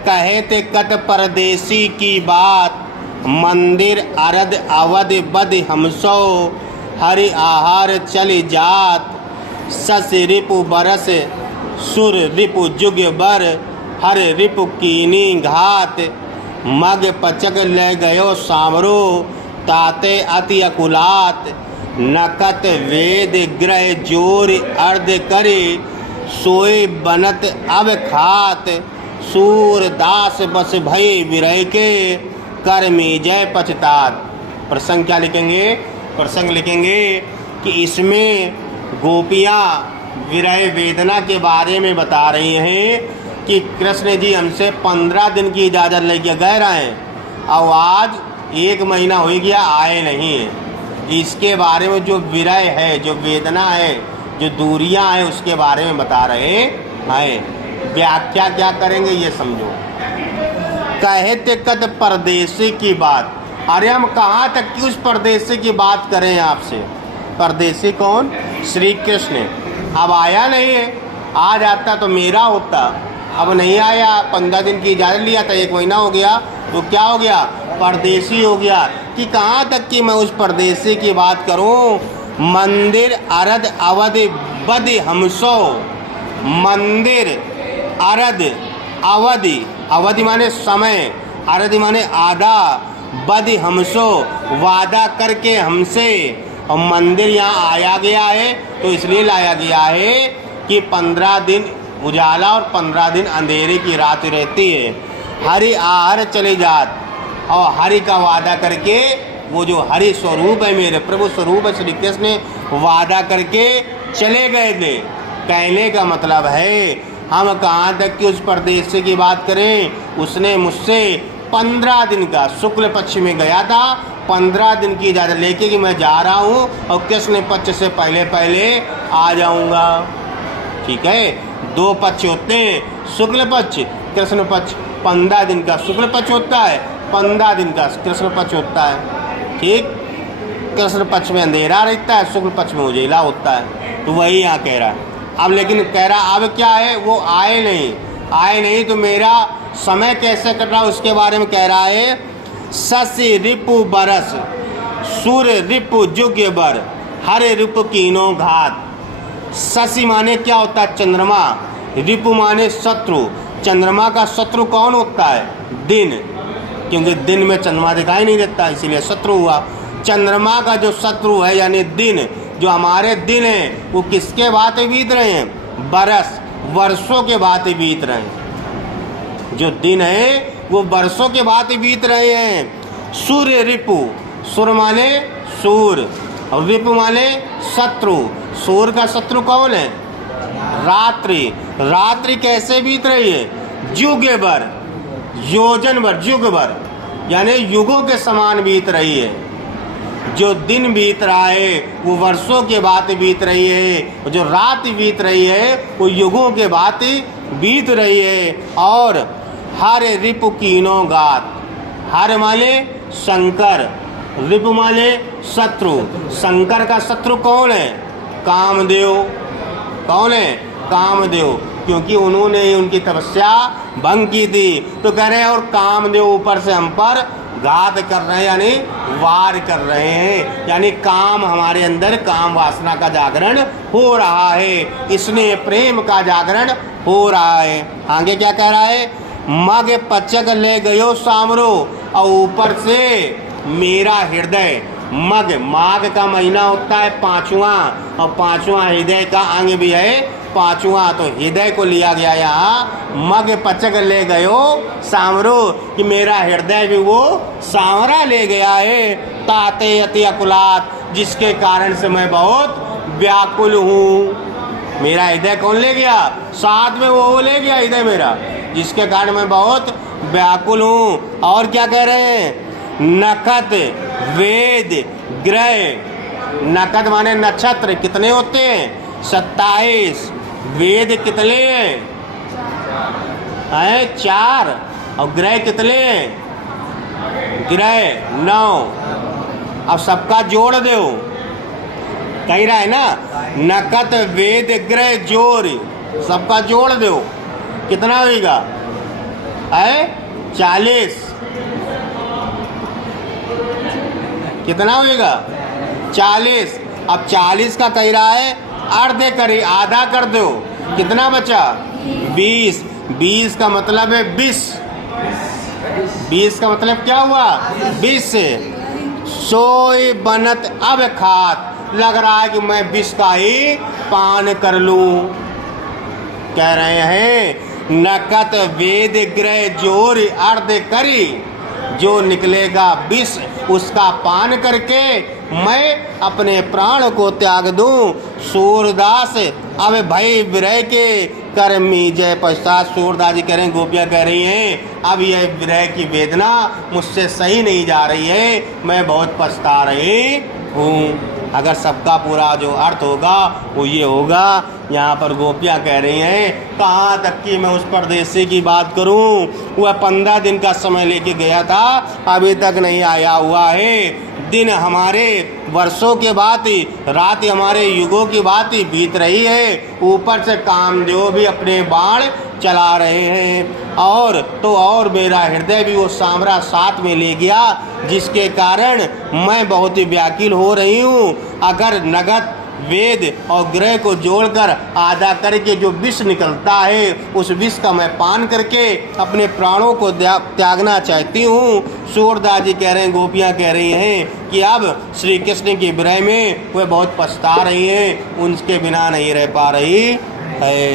कहे ते कत परदेसी की बात, मंदिर अरद अवध बद हमसो, हरि आहार चल जात, सस रिपु बरस सुर रिपु जुग बर, हर रिपु कीनी घात, मग पचक ले गयो सामरो, ताते अति अकुलात, नकत वेद ग्रह जोर अर्ध करे, सोए बनत अब खात, सूर दास बस भय विरह के, कर्मी जय पछतात। प्रसंग क्या लिखेंगे? प्रसंग लिखेंगे कि इसमें गोपियाँ विरह वेदना के बारे में बता रही हैं कि कृष्ण जी हमसे 15 दिन की इजाज़त लेके गए रहे और आज 1 महीना हो गया आए नहीं हैं। इसके बारे में जो विरह है, जो वेदना है, जो दूरियां हैं, उसके बारे में बता रहे हैं। व्याख्या क्या करेंगे ये समझो। कहते कद परदेसी की बात, अरे हम कहाँ तक कि उस परदेसी की बात करें आपसे। परदेसी कौन? श्री कृष्ण। अब आया नहीं है, आ जाता तो मेरा होता, अब नहीं आया, 15 दिन की इजाज़त लिया था, 1 महीना हो गया, तो क्या हो गया? परदेसी हो गया। कि कहाँ तक कि मैं उस परदेसी की बात करूँ। मंदिर अरद अवध बद हमसो, मंदिर अरद अवधि, अवधि माने समय, अरद माने आधा, बद हमसो वादा करके हमसे, और मंदिर यहाँ आया गया है तो इसलिए लाया गया है कि 15 दिन उजाला और 15 दिन अंधेरे की रात रहती है। हरि आहार चले जात, और हरि का वादा करके, वो जो हरि स्वरूप है, मेरे प्रभु स्वरूप है श्री कृष्ण, वादा करके चले गए थे। कहने का मतलब है हम कहाँ तक कि उस परदेसी की बात करें। उसने मुझसे 15 दिन का, शुक्ल पक्ष में गया था, 15 दिन की इजाज़त लेके कि मैं जा रहा हूँ और कृष्ण पक्ष से पहले पहले आ जाऊँगा। ठीक है, 2 पक्ष होते हैं, शुक्ल पक्ष, कृष्ण पक्ष। 15 दिन का शुक्ल पक्ष होता है, 15 दिन का कृष्ण पक्ष होता है। ठीक, कृष्ण पक्ष में अंधेरा रहता है, शुक्ल पक्ष में उजेला होता है। तो वही यहाँ कह रहा है। अब लेकिन कह रहा अब क्या है, वो आए नहीं तो मेरा समय कैसे कट रहा उसके बारे में कह रहा है। शशि रिपु बरस सूर्य रिपु जुग बर, हरे रिपु कीनो घात। शशि माने क्या होता है? चंद्रमा। रिपु माने शत्रु। चंद्रमा का शत्रु कौन होता है? दिन, क्योंकि दिन में चंद्रमा दिखाई नहीं देता, इसीलिए शत्रु हुआ। चंद्रमा का जो शत्रु है यानी दिन, जो हमारे दिन हैं वो किसके बातें बीत रहे हैं? बरस, वर्षों के बातें बीत रहे हैं। जो दिन है वो वर्षों के बातें बीत रहे हैं। सूर्य रिपु, सूर्य माने सूर्य, और रिपु माने शत्रु। सूर्य का शत्रु कौन है? रात्रि। रात्रि कैसे बीत रही है? युग भर, योजन भर, युग भर यानी युगों के समान बीत रही है। जो दिन बीत रहा है वो वर्षों के बात बीत रही है, जो रात बीत रही है वो युगों के बात बीत रही है। और हर रिपु कीनो गात, हर माने शंकर, रिपु माने शत्रु। शंकर का शत्रु कौन है? कामदेव। कौन है? कामदेव, क्योंकि उन्होंने उनकी तपस्या भंग की थी। तो कह रहे हैं और कामदेव ऊपर से हम पर घात कर रहे हैं, यानी वार कर रहे हैं, यानी काम हमारे अंदर काम वासना का जागरण हो रहा है, इसने प्रेम का जागरण हो रहा है। आगे क्या कह रहा है? मग पचक ले गयो सामरो, और ऊपर से मेरा हृदय। मग, माघ का महीना होता है 5वां, और 5वां हृदय का अंग भी है 5वां, तो हृदय को लिया गया यहाँ। मग पचक ले गयो सामरो, कि मेरा हृदय भी वो सांवरा ले गया है। ताते अति अकुलात, जिसके कारण से मैं बहुत व्याकुल हूँ। मेरा हृदय कौन ले गया? साथ में वो ले गया हृदय मेरा, जिसके कारण मैं बहुत व्याकुल हूँ। और क्या कह रहे हैं? नखत वेद ग्रह, नखत माने नक्षत्र कितने होते हैं? 27। वेद कितने हैं? 4। और ग्रह कितने हैं? ग्रह 9। अब सबका जोड़ दो, कह रहा है ना, नखत वेद ग्रह जोड़, सबका जोड़ दो, कितना होगा? है 40। कितना होएगा 40। अब 40 का कह रहा है अर्ध करे, आधा कर दो, कितना बचा 20। 20 का मतलब है 20। 20 का मतलब क्या हुआ 20। सोई बनत अब खात, लग रहा है कि मैं 20 का ही पान कर लूं। कह रहे हैं नकत वेद ग्रह जोर अर्ध करी, जो निकलेगा 20 उसका पान करके मैं अपने प्राण को त्याग दूं। सूरदास अब भय विरह के कर्मी जय पश्चात। सूरदास जी कह रहे हैं, गोपियाँ कह रही हैं अब यह विरह की वेदना मुझसे सही नहीं जा रही है, मैं बहुत पछता रही हूँ। अगर सबका पूरा जो अर्थ होगा वो ये होगा। यहाँ पर गोपियाँ कह रही हैं कहाँ तक कि मैं उस परदेसी की बात करूँ, वह 15 दिन का समय लेके गया था, अभी तक नहीं आया हुआ है। दिन हमारे वर्षों के बाद ही, रात हमारे युगों की बात ही बीत रही है, ऊपर से कामदेव भी अपने बाण चला रहे हैं। और मेरा हृदय भी वो सामरा साथ में ले गया, जिसके कारण मैं बहुत ही व्याकुल हो रही हूँ। अगर नगद वेद और ग्रह को जोड़कर आधा करके जो विष निकलता है, उस विष का मैं पान करके अपने प्राणों को त्यागना चाहती हूँ। सूरदास जी कह रहे हैं, गोपियाँ कह रही हैं कि अब श्री कृष्ण के विरह में वे बहुत पछता रही हैं, उनके बिना नहीं रह पा रही है।